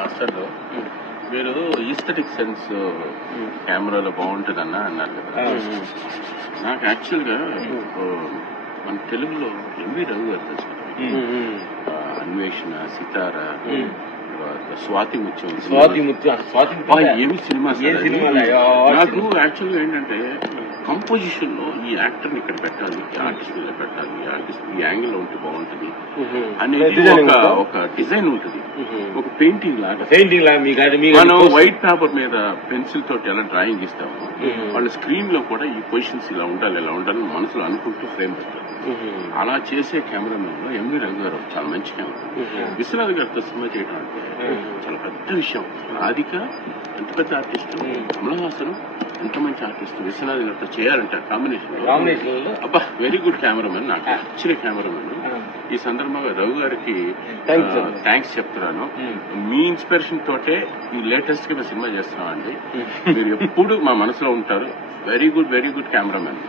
మాస్టర్లు మీరు aesthetic sense కెమెరాలో బాగుంటుంది అన్న అన్నారు కదా. నాకు యాక్చువల్గా ఓ, మన తెలుగులో ఎంవి రవి గారు తెలుసు అన్వేషణ సితార స్వాతి ముత్యం. స్వాతి ముత్యం. స్వాతి ఏమి సినిమా నాకు యాక్చువల్గా ఏంటంటే కంపోజిషన్లో ఈ యాక్టర్ ఇక్కడ పెట్టాలి ఈ ఆర్టిస్ట్ ఇక్కడ పెట్టాలి ఈ ఆర్టిస్ట్ ఈ యాంగిల్ ఉంటే బాగుంటుంది అనేది Designing ఒక? ఒక డిజైన్ ఉంటుంది. ఒక పెయింటింగ్ లాగా. పెయింటింగ్ లా మీకు అది మీకు మనం వైట్ పేపర్ మీద పెన్సిల్ తోటి ఎలా డ్రాయింగ్ ఇస్తాము వాళ్ళ స్క్రీన్లో కూడా ఈ పొజిషన్స్ ఇలా ఉండాలి ఇలా ఉండాలి అని మనసులో అనుకుంటూ ఫ్రేమ్ పెట్టారు అలా చేసే కెమెరామెన్లో ఎంవి రఘు గారు చాలా మంచి కెమెరా విశ్వనాథ్ గారితో సినిమా చేయడం అంటే చాలా పెద్ద విషయం. రాధిక ఎంత పెద్ద ఆర్టిస్ట్ కమల్ హాసన్ ఎంత మంచి ఆర్టిస్ట్ విశ్వనాథ్ గారితో చేయాలంటే కాంబినేషన్ అబ్బా వెరీ గుడ్ కెమెరామెన్ నాకు. నచ్చిన కెమెరామెన్ ఈ సందర్భంగా రఘు గారికి. థ్యాంక్స్ చెప్తున్నాను. మీ ఇన్స్పిరేషన్ తోటే ఈ లేటెస్ట్గా సినిమా చేస్తున్నామండి. మీరు ఎప్పుడు మా మనసులో ఉంటారు. Very good very good cameraman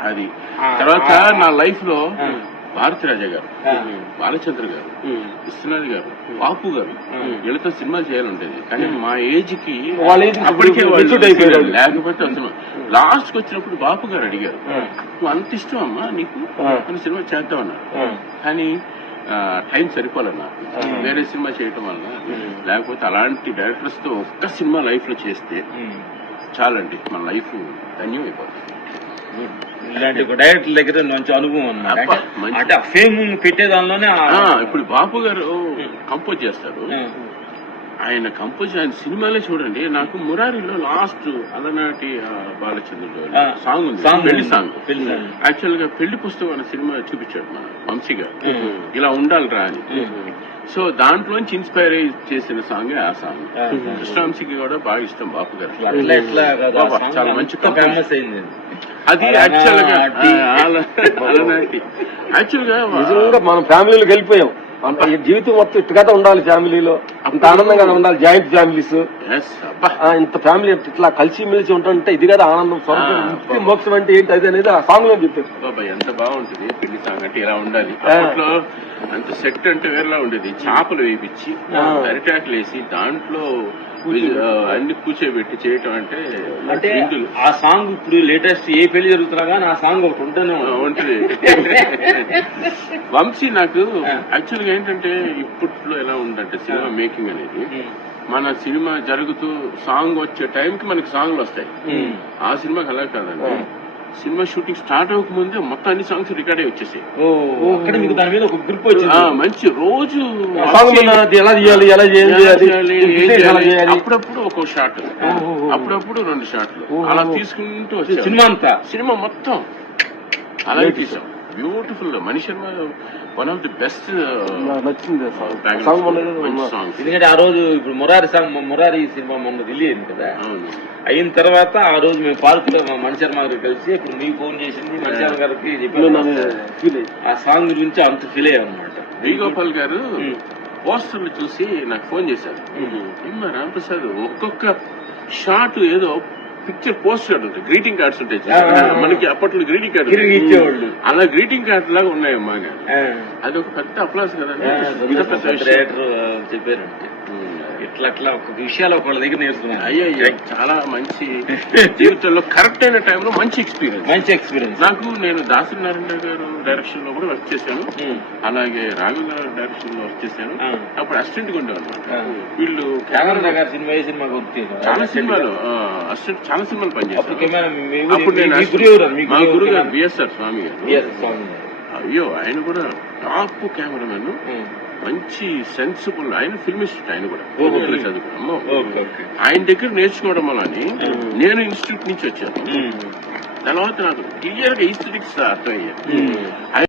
అది. తర్వాత నా లైఫ్లో ఆ. భారతి రాజా గారు. బాలచంద్ర గారు విశ్వనాథ్ గారు బాపు గారు వీళ్ళతో సినిమా చేయాలంటేది కానీ మా ఏజ్కి అప్పటికే. లేకపోతే అసలు లాస్ట్కి వచ్చినప్పుడు బాపు గారు అడిగారు నువ్వు అంత ఇష్టం అమ్మా నీకు. అని సినిమా చేద్దామన్నారు కానీ టైం సరిపోలన్నా వేరే సినిమా చేయటం వల్ల లేకపోతే అలాంటి డైరెక్టర్స్తో ఒక్క సినిమా లైఫ్లో చేస్తే చాలండి మన లైఫ్ ధన్యం అయిపోతుంది ఇలాంటి ఒక డైరెక్టర్ దగ్గర మంచి అనుభవం అంటే- ఫేమ్ పెట్టే దానిలోనే ఇప్పుడు బాపు గారు కంపోజ్ చేస్తారు. ఆయన కంపోజ్ ఆయన సినిమాలే చూడండి. నాకు మురారిలో లాస్ట్ అలనాటి బాలచంద్రుడు సాంగ్ ఉంది. సాంగ్ పెళ్ళి. సాంగ్. యాక్చువల్గా పెళ్ళి పుస్తకం అనే సినిమా చూపించాడు మన వంశీ గారు ఇలా ఉండాలిరా అని. సో దాంట్లోంచి ఇన్స్పైర్ అయ్యి చేసిన సాంగ్ ఆ సాంగ్. కృష్ణవంశీకి కూడా బాగా ఇష్టం బాపు గారు. చాలా మంచి అంత ఫేమస్ అయింది. అది. యాక్చువల్గా అలనాటి. యాక్చువల్గా మనం ఫ్యామిలీలోకి వెళ్ళిపోయాం. జీవితం మొత్తం ఇట్టుగా ఉండాలి ఫ్యామిలీలో. అంత ఆనందంగా ఉండాలి. Joint families. Yes, అబ్బా. ఇంత ఫ్యామిలీ ఇట్లా కలిసి మెలిసి ఉంటుంటే ఇది కదా ఆనందం. స్వర్గం. ముక్తి మోక్షం అంటే ఏంటి అది అనేది ఆ సాంగ్లో చెప్పారు ఎంత బాగుంటుంది. పెళ్ళి సాంగ్ అంటే ఇలా ఉండాలి. అప్పట్లో అంత సెట్ అంటే వేరేలా ఉండేది. చేపలు వేయించి. అరిటాకులు వేసి దాంట్లో అన్ని కూర్చోబెట్టి చేయటం అంటే అంటే. ఆ సాంగ్ ఇప్పుడు లేటెస్ట్ ఏ పెళ్ళి జరుగుతున్నా కానీ ఆ సాంగ్ ఒకటి ఉంటూనే ఉంటుంది. వంశీ నాకు ఆ. యాక్చువల్గా ఏంటంటే ఇప్పట్లో ఎలా ఉందంటే సినిమా మేకింగ్ అనేది ఉమ్. మన సినిమా జరుగుతూ సాంగ్ వచ్చే టైంకి మనకి సాంగ్లు వస్తాయి. ఉమ్. ఆ సినిమాకి అలా కాదండి. సినిమా షూటింగ్ స్టార్ట్ అవ్వక ముందే మొత్తం అన్ని సాంగ్స్ రికార్డ్ అయి వచ్చేసాయి మంచి రోజు అప్పుడప్పుడు ఒక్కో షాట్ అప్పుడప్పుడు రెండు షాట్లు అలా తీసుకుంటూ సినిమా అంతా? సినిమా మొత్తం అలాగే తీసాం. Beautiful Sharma one of the best నచ్చింది ఆ సాంగ్. ఎందుకంటే ఆ రోజు ఇప్పుడు మురారి సాంగ్ మురారి సినిమా మొన్న రిలీజ్ అయింది కదా. అయిన తర్వాత ఆ రోజు మేము పార్క్లో మణిశర్మ గారికి కలిసి ఇప్పుడు మీకు ఫోన్ చేసింది మణిశర్మ గారికి చెప్పాను ఫీల్ అయ్యి ఆ సాంగ్ గురించి అంత ఫీల్ అయ్యాం అనమాట వి గోపాల్ గారు. పోస్టర్లు చూసి నాకు ఫోన్ చేశారు. రామప్రసాద్ ఒక్కొక్క షాట్ ఏదో పిక్చర్ పోస్టర్ ఉంటుంది. గ్రీటింగ్ కార్డ్స్ ఉంటాయి. మనకి అప్పట్లో గ్రీటింగ్ కార్డు అలా గ్రీటింగ్ కార్డ్ లాగా ఉన్నాయమ్మా. అది ఒక పెద్ద అప్లాస్ కదండి. చెప్పారంటే. ఇట్లా అట్లా ఒక విషయాలు ఒకళ్ళ దగ్గర నేర్చుకున్నాను. అయ్యయ్యో చాలా మంచి జీవితంలో కరెక్ట్ అయిన టైంలో మంచి ఎక్స్పీరియన్స్ మంచి ఎక్స్పీరియన్స్ నాకు నేను దాసరి నారాయణ గారు డైరెక్షన్లో కూడా వర్క్ చేశాను. అలాగే రాఘవ గారు డైరెక్షన్లో వర్క్ చేశాను. ఆ. అప్పుడు అసిస్టెంట్గా ఉండేవారు వీళ్ళు రాఘవేంద్ర గారి సినిమా సినిమా చాలా సినిమాలు అసిస్టెంట్ చాలా సినిమాలు పనిచేశాను అప్పుడు నేను మీ గురి గురువు బిఎస్ఆర్ స్వామి గారు. అయ్యో ఆయన కూడా టాప్ కెమెరామెన్. మంచి సెన్సిబుల్ ఆయన ఫిల్మిస్ట్ ఆయన కూడా. చదువుకున్నాము ఓకే ఆయన దగ్గర నేర్చుకోవడం వల్ల నేను ఇన్స్టిట్యూట్ నుంచి వచ్చాను. తర్వాత నాకు క్లియర్గా ఈస్థెటిక్స్ అర్థమయ్యాయి ఉమ్.